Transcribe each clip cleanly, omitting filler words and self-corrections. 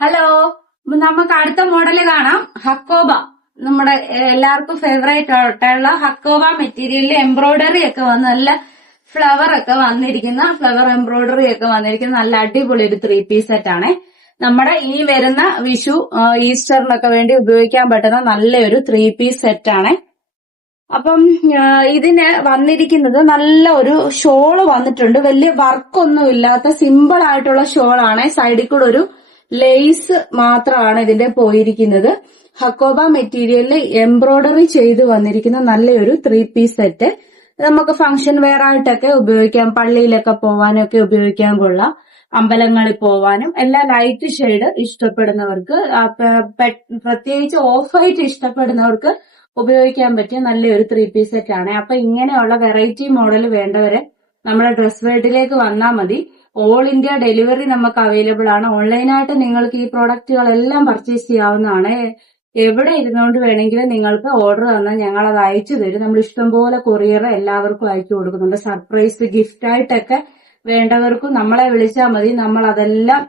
Hello, നമുക്ക് അടുത്ത model കാണാം. ഹക്കോബ, നമ്മുടെ എല്ലാവർക്കും ഫേവറേറ്റ് ആയിട്ടുള്ള ഹക്കോബ മെറ്റീരിയലിൽ എംബ്രോയിഡറി ഒക്കെ വന്ന് നല്ല ഫ്ലവർ ഒക്കെ വന്നിരിക്കുന്ന, ഫ്ലവർ എംബ്രോയിഡറി ഒക്കെ വന്നിരിക്കുന്ന നല്ല അടിപൊളി ഒരു 3 പീസ് സെറ്റ് ആണ്. നമ്മുടെ ഈ വരുന്ന വിഷു ഈസ്റ്ററിനൊക്കെ വേണ്ടി ഉപയോഗിക്കാൻ പറ്റുന്ന നല്ലൊരു 3 പീസ് സെറ്റ് ആണ്. അപ്പം ഇതിന് വന്നിരിക്കുന്നത് നല്ല ഒരു ഷോള് വന്നിട്ടുണ്ട്. വലിയ വർക്കൊന്നും ഇല്ലാത്ത സിമ്പിൾ ആയിട്ടുള്ള ഷോളാണ്. സൈഡിൽ കൂടെ ഒരു ലേസ് മാത്രമാണ് ഇതിന്റെ പോയിരിക്കുന്നത്. ഹക്കോബ മെറ്റീരിയലിൽ എംബ്രോയിഡറി ചെയ്ത് വന്നിരിക്കുന്ന നല്ലൊരു 3 പീസ് സെറ്റ്. നമുക്ക് ഫംഗ്ഷൻ വെയർ ആയിട്ടൊക്കെ ഉപയോഗിക്കാം, പള്ളിയിലൊക്കെ പോവാനൊക്കെ ഉപയോഗിക്കാൻ കൊള്ളാം, അമ്പലങ്ങളിൽ പോവാനും എല്ലാം. ലൈറ്റ് ഷെയ്ഡ് ഇഷ്ടപ്പെടുന്നവർക്ക്, പ്രത്യേകിച്ച് ഓഫ് വൈറ്റ് ഇഷ്ടപ്പെടുന്നവർക്ക് ഉപയോഗിക്കാൻ പറ്റിയ നല്ലൊരു 3 പീസ് സെറ്റ് ആണ്. അപ്പൊ ഇങ്ങനെയുള്ള വെറൈറ്റി മോഡൽ വേണ്ടവരെ നമ്മുടെ ഡ്രസ് വേൾഡിലേക്ക് വന്നാൽ മതി. ഓൾ ഇന്ത്യ ഡെലിവറി നമുക്ക് അവൈലബിൾ ആണ്. ഓൺലൈനായിട്ട് നിങ്ങൾക്ക് ഈ പ്രോഡക്റ്റുകളെല്ലാം പർച്ചേസ് ചെയ്യാവുന്നതാണ്. എവിടെ ഇരുന്നുകൊണ്ട് വേണമെങ്കിലും നിങ്ങൾക്ക് ഓർഡർ തന്നാൽ ഞങ്ങൾ അത് അയച്ചു തരും. നമ്മൾ ഇഷ്ടംപോലെ കൊറിയർ എല്ലാവർക്കും അയച്ചു കൊടുക്കുന്നുണ്ട്. സർപ്രൈസ് ഗിഫ്റ്റ് ആയിട്ടൊക്കെ വേണ്ടവർക്കും നമ്മളെ വിളിച്ചാൽ മതി. നമ്മൾ അതെല്ലാം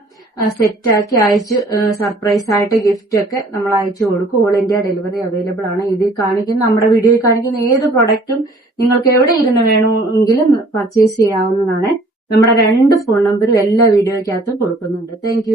സെറ്റാക്കി അയച്ച് സർപ്രൈസ് ആയിട്ട് ഗിഫ്റ്റ് ഒക്കെ നമ്മൾ അയച്ചു കൊടുക്കും. ഓൾ ഇന്ത്യ ഡെലിവറി അവൈലബിൾ ആണ്. ഇതിൽ കാണിക്കുന്ന, നമ്മുടെ വീഡിയോയിൽ കാണിക്കുന്ന ഏത് പ്രൊഡക്റ്റും നിങ്ങൾക്ക് എവിടെ ഇരുന്ന് വേണമെങ്കിലും പർച്ചേസ് ചെയ്യാവുന്നതാണ്. നമ്മുടെ 2 ഫോൺ നമ്പറും എല്ലാ വീഡിയോയ്ക്കകത്തും കൊടുക്കുന്നുണ്ട്. താങ്ക്